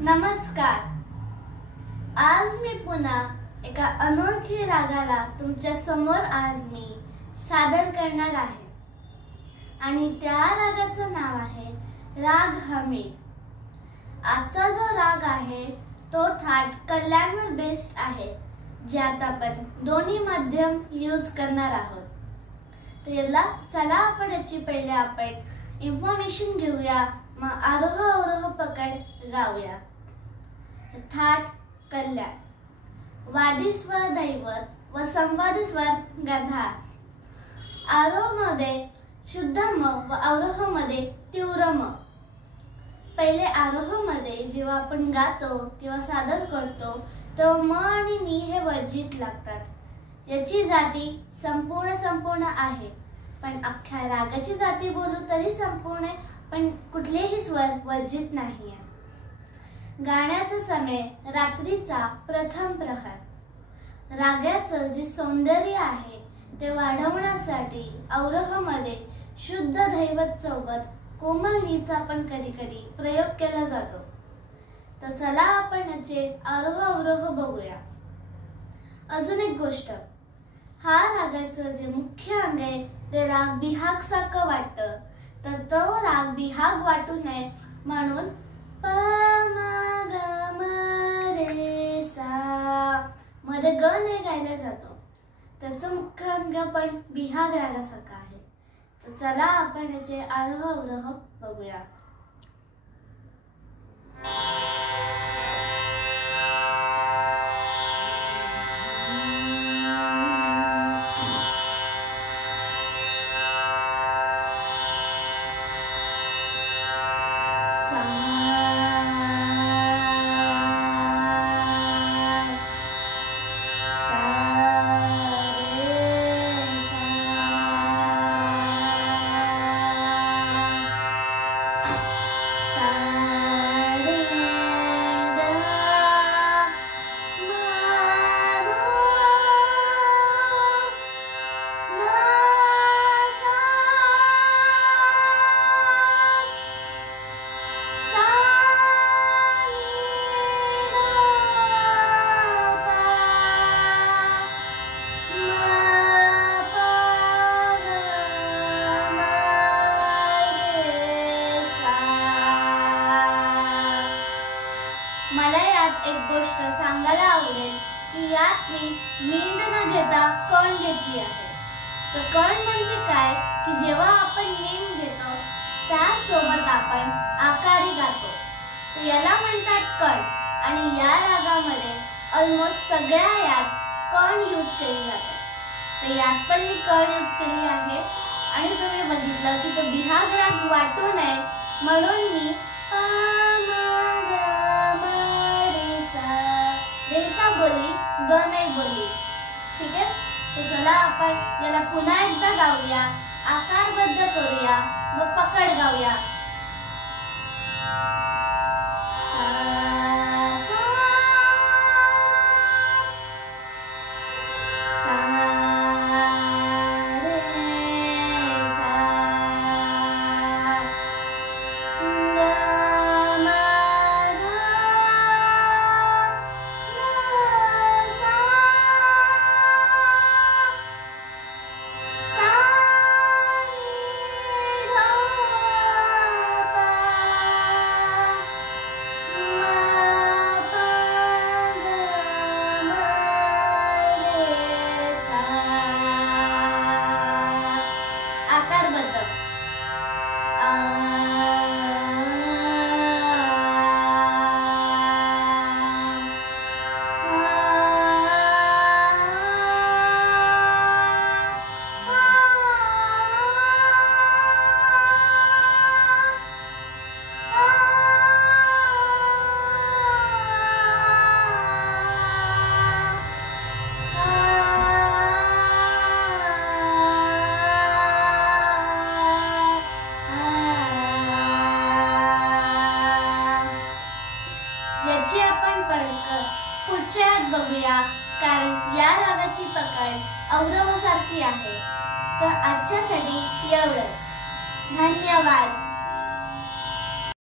नमस्कार। आज मी पुन्हा एका अनोळखी रागाला तुमच्या समोर मी सादर करणार आहे आणि त्या रागाचं नाव आहे राग हमीर। आजचा जो राग आहे तो थाट कल्याणवर बेस्ड आहे, ज्यात आपण दोन्ही माध्यम यूज करणार आहोत। चला आपण याची पहिले आपण इन्फॉर्मेशन घेऊया, मग आरोह अवरोह पकड गाऊया। थाट कल्याण, वादी स्वर दैवत व संवादी स्वर गंधार। आरोह मध्ये शुद्ध म व अवरोह मध्ये तीव्र म। पहिले आरोह मध्ये जेव्हा आपण गातो किंवा सादर करतो तेव्हा म आणि नी हे वर्जित लागतात। याची जाती संपूर्ण आहे, पण अख्ख्या रागाची जाती बोलू तरी संपूर्ण आहे, पण कुठलेही स्वर वर्जित नाहीये। गाण्याचा समय रात्रीचा प्रथम प्रहर। रागाचं जे सौंदर्य आहे ते वाढवण्यासाठी अवरोह मध्ये शुद्ध दैवत सोबत कोमल नीचा पण कधी प्रयोग केला जातो। तर चला आपण याचे आरोह अवरोह बघूया। अजून एक गोष्ट, हा रागाचं जे मुख्य अंग आहे ते राग बिहाग सारखं वाटतं, तर तो राग बिहाग वाटू नये म्हणून प म ग म रे सा मध्ये ग ने गायला जातो। त्याचं मुख्य अंग पण बिहाग रागासारखं आहे। तर चला आपण याचे आरोह अवरोह बघूया। मला यात एक गोष्ट सांगायला आवडेल की यात मी नींद न घेता कण घेतली आहे। तर कण म्हणजे काय की जेव्हा आपण नींद घेतो त्यासोबत आपण आकारी गातो, तर याला म्हणतात कण। आणि या रागामध्ये ऑलमोस्ट सगळ्या यात कण यूज केली जातात। तर यात पण मी कण यूज केली आहे आणि तुम्ही बघितलं की तो बिहाग राग वाटू नये म्हणून मी रेसा बोलली, ग नाही बोलली। ठीक आहे, तर चला आपण याला पुन्हा एकदा गाऊया, आकारबद्ध करूया व पकड गाऊया। पुढच्यात बघूया, कारण या रागाची पकड अवरोह सारखी आहे। तर आजच्यासाठी एवढंच। धन्यवाद।